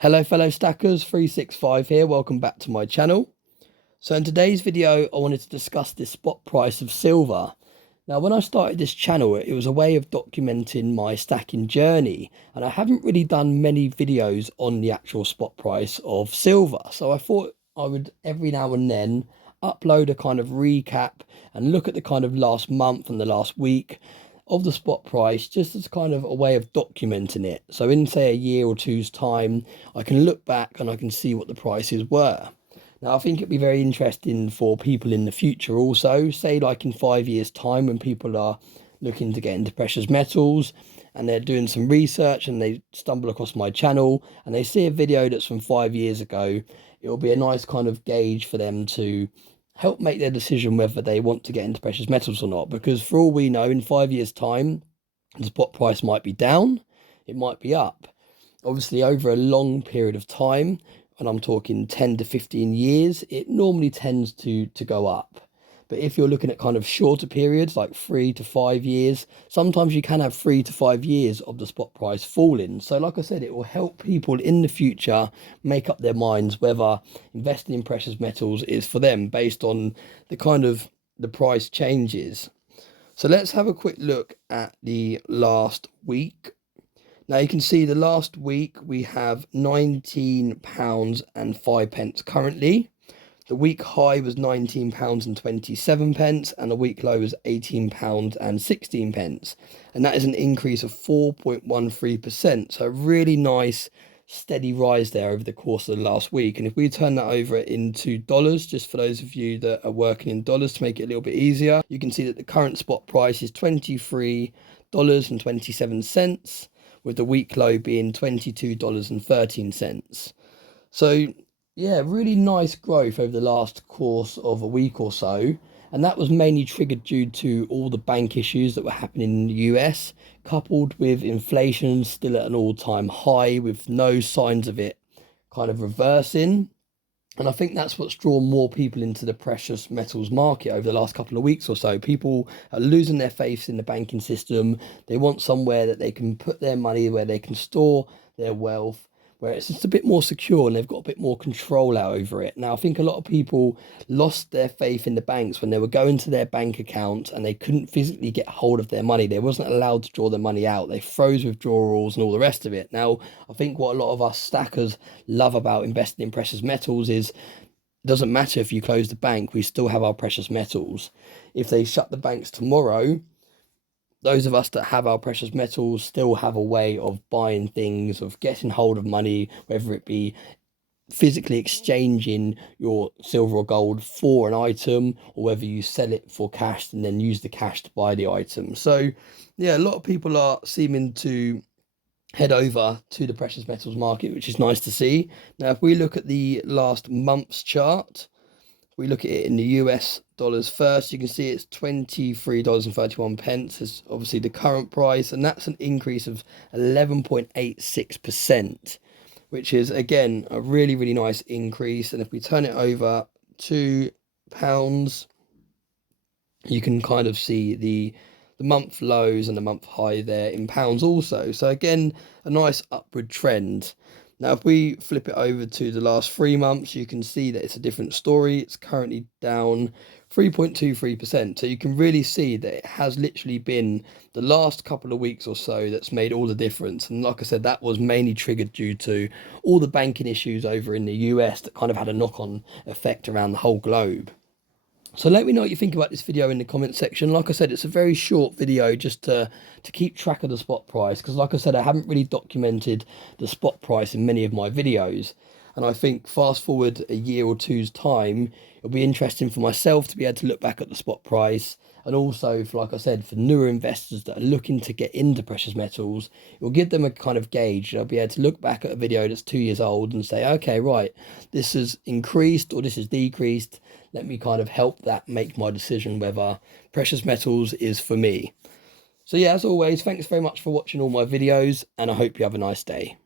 Hello fellow stackers, 365 here, welcome back to my channel. So in today's video I wanted to discuss the spot price of silver. Now when I started this channel it was a way of documenting my stacking journey, and I haven't really done many videos on the actual spot price of silver. So I thought I would every now and then upload a kind of recap and look at the kind of last month and the last week of the spot price, just as kind of a way of documenting it. So in say a year or two's time, I can look back and I can see what the prices were. Now, I think it'd be very interesting for people in the future also, say like in 5 years' time when people are looking to get into precious metals and they're doing some research and they stumble across my channel and they see a video that's from 5 years ago. It'll be a nice kind of gauge for them to help make their decision whether they want to get into precious metals or not, because for all we know, in 5 years' time the spot price might be down, it might be up. Obviously over a long period of time, and I'm talking 10 to 15 years, it normally tends to go up. But if you're looking at kind of shorter periods like 3 to 5 years, sometimes you can have 3 to 5 years of the spot price falling. So like I said, it will help people in the future make up their minds whether investing in precious metals is for them based on the kind of the price changes. So let's have a quick look at the last week. Now you can see the last week we have £19.05 currently. The week high was £19.27 and the week low was £18.16, and that is an increase of 4.13%. So a really nice steady rise there over the course of the last week. And if we turn that over into dollars, just for those of you that are working in dollars to make it a little bit easier, you can see that the current spot price is $23.27, with the week low being $22.13. So yeah, really nice growth over the last course of a week or so. And that was mainly triggered due to all the bank issues that were happening in the US, coupled with inflation still at an all-time high with no signs of it kind of reversing. And I think that's what's drawn more people into the precious metals market over the last couple of weeks or so. People are losing their faith in the banking system. They want somewhere that they can put their money, where they can store their wealth, where it's just a bit more secure and they've got a bit more control out over it. Now, I think a lot of people lost their faith in the banks when they were going to their bank account and they couldn't physically get hold of their money. They wasn't allowed to draw their money out. They froze withdrawals and all the rest of it. Now, I think what a lot of us stackers love about investing in precious metals is it doesn't matter if you close the bank, we still have our precious metals. If they shut the banks tomorrow, those of us that have our precious metals still have a way of buying things, of getting hold of money, whether it be physically exchanging your silver or gold for an item, or whether you sell it for cash and then use the cash to buy the item. So yeah, a lot of people are seeming to head over to the precious metals market, which is nice to see. Now, if we look at the last month's chart, we look at it in the US dollars first, you can see it's $23.31 is obviously the current price, and that's an increase of 11.86%, which is again a really nice increase. And if we turn it over to pounds, you can kind of see the month lows and the month high there in pounds also. So again, a nice upward trend. Now, if we flip it over to the last 3 months, you can see that it's a different story. It's currently down 3.23%. So you can really see that it has literally been the last couple of weeks or so that's made all the difference. And like I said, that was mainly triggered due to all the banking issues over in the US that kind of had a knock-on effect around the whole globe. So let me know what you think about this video in the comment section. Like I said, it's a very short video just to keep track of the spot price, because like I said, I haven't really documented the spot price in many of my videos. And I think fast forward a year or two's time, it'll be interesting for myself to be able to look back at the spot price, and also for, like I said, for newer investors that are looking to get into precious metals, it will give them a kind of gauge. They'll be able to look back at a video that's 2 years old and say, okay, right, this has increased or this has decreased. Let me kind of help that make my decision whether precious metals is for me. So yeah, as always, thanks very much for watching all my videos, and I hope you have a nice day.